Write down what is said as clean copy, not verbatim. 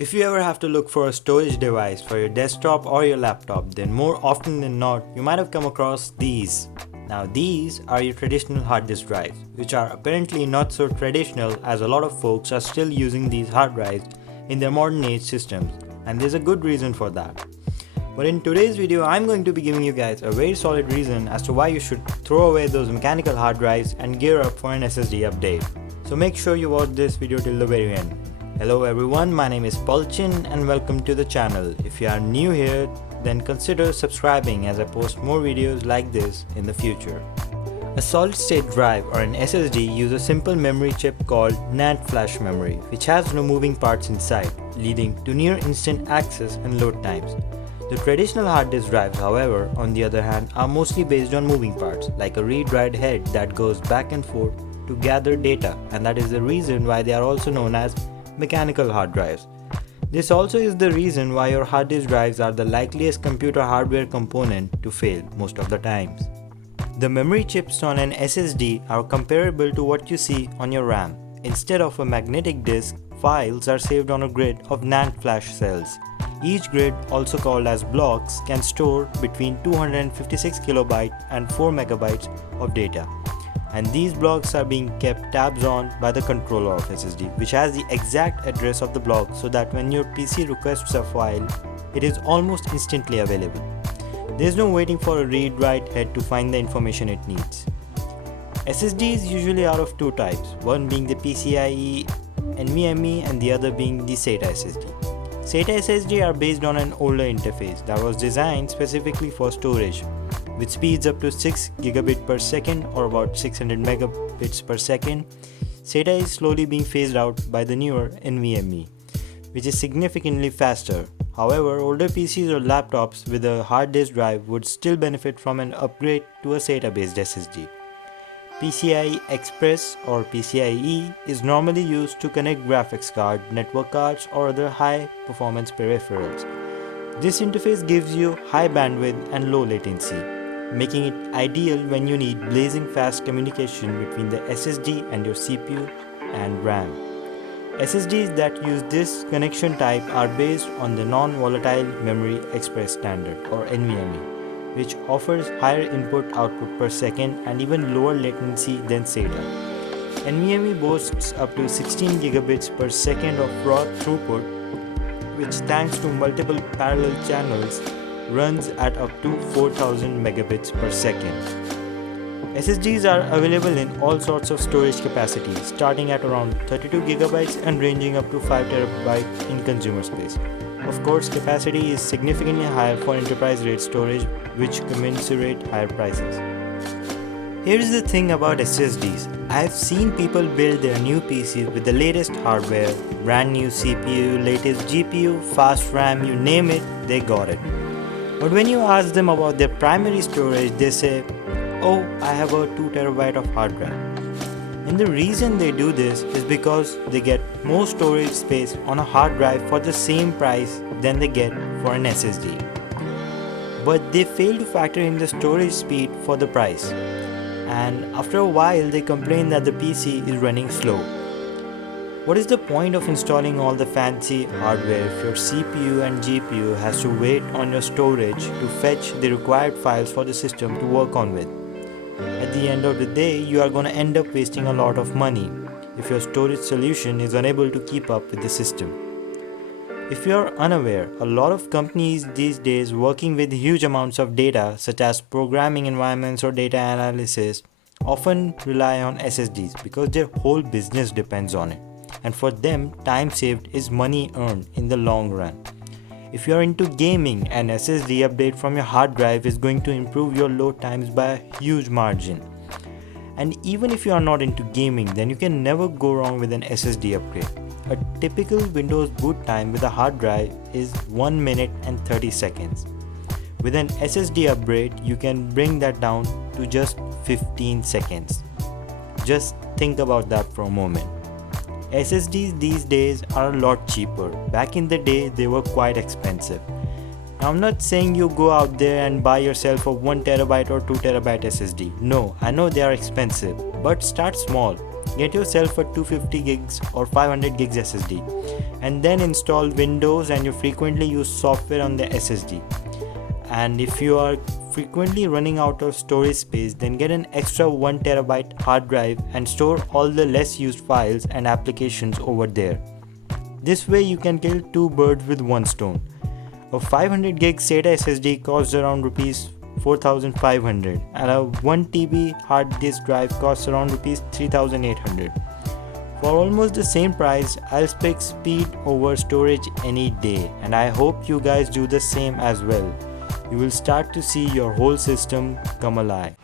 If you ever have to look for a storage device for your desktop or your laptop, then more often than not, you might have come across these. Now these are your traditional hard disk drives, which are apparently not so traditional as a lot of folks are still using these hard drives in their modern age systems, and there's a good reason for that. But in today's video, I'm going to be giving you guys a very solid reason as to why you should throw away those mechanical hard drives and gear up for an SSD update. So make sure you watch this video till the very end. Hello everyone, my name is Palchin and welcome to the channel. If you are new here, then consider subscribing as I post more videos like this in the future. A solid state drive or an SSD uses a simple memory chip called NAND flash memory, which has no moving parts inside, leading to near instant access and load times. The traditional hard disk drives, however, on the other hand, are mostly based on moving parts, like a read-write head that goes back and forth to gather data, and that is the reason why they are also known as mechanical hard drives. This also is the reason why your hard disk drives are the likeliest computer hardware component to fail most of the times. The memory chips on an SSD are comparable to what you see on your RAM. Instead of a magnetic disk, files are saved on a grid of NAND flash cells. Each grid, also called as blocks, can store between 256 KB and 4 MB of data. And these blocks are being kept tabs on by the controller of SSD, which has the exact address of the block so that when your PC requests a file, it is almost instantly available. There is no waiting for a read-write head to find the information it needs. SSDs usually are of two types, one being the PCIe NVMe and the other being the Sata SSD. Sata SSD are based on an older interface that was designed specifically for storage, with speeds up to 6 gigabit per second or about 600 megabits per second. Sata is slowly being phased out by the newer NVMe, which is significantly faster. However, older PCs or laptops with a hard disk drive would still benefit from an upgrade to a SATA based SSD. PCIe Express or PCIe is normally used to connect graphics card, network cards or other high performance peripherals. This interface gives you high bandwidth and low latency, making it ideal when you need blazing fast communication between the SSD and your CPU and RAM. SSDs that use this connection type are based on the Non-Volatile Memory Express standard or NVMe, which offers higher input-output per second and even lower latency than SATA. NVMe boasts up to 16 gigabits per second of raw throughput, which thanks to multiple parallel channels runs at up to 4000 megabits per second. SSDs are available in all sorts of storage capacities, starting at around 32 gigabytes and ranging up to 5 terabytes in consumer space. Of course, capacity is significantly higher for enterprise-grade storage, which commensurate higher prices. Here's the thing about SSDs. I've seen people build their new PCs with the latest hardware, brand new CPU, latest GPU, fast RAM, you name it, they got it. But when you ask them about their primary storage, they say, oh, I have a 2 terabyte of hard drive. And the reason they do this is because they get more storage space on a hard drive for the same price than they get for an SSD. But they fail to factor in the storage speed for the price. And after a while, they complain that the PC is running slow. What is the point of installing all the fancy hardware if your CPU and GPU has to wait on your storage to fetch the required files for the system to work on with? At the end of the day, you are going to end up wasting a lot of money if your storage solution is unable to keep up with the system. If you are unaware, a lot of companies these days working with huge amounts of data such as programming environments or data analysis often rely on SSDs because their whole business depends on it. And for them, time saved is money earned in the long run. If you are into gaming, an SSD update from your hard drive is going to improve your load times by a huge margin. And even if you are not into gaming, then you can never go wrong with an SSD upgrade. A typical Windows boot time with a hard drive is 1 minute and 30 seconds. With an SSD upgrade, you can bring that down to just 15 seconds. Just think about that for a moment. SSDs these days are a lot cheaper. Back in the day, they were quite expensive. Now, I'm not saying you go out there and buy yourself a 1 terabyte or 2 terabyte SSD. No, I know they are expensive, but start small. Get yourself a 250 gigs or 500 gigs SSD and then install Windows and your frequently used software on the SSD. And if you are frequently running out of storage space, then get an extra 1TB hard drive and store all the less used files and applications over there. This way you can kill two birds with one stone. A 500 gig SATA SSD costs around rupees 4500 and a 1TB hard disk drive costs around rupees 3800. For almost the same price, I'll pick speed over storage any day, and I hope you guys do the same as well. You will start to see your whole system come alive.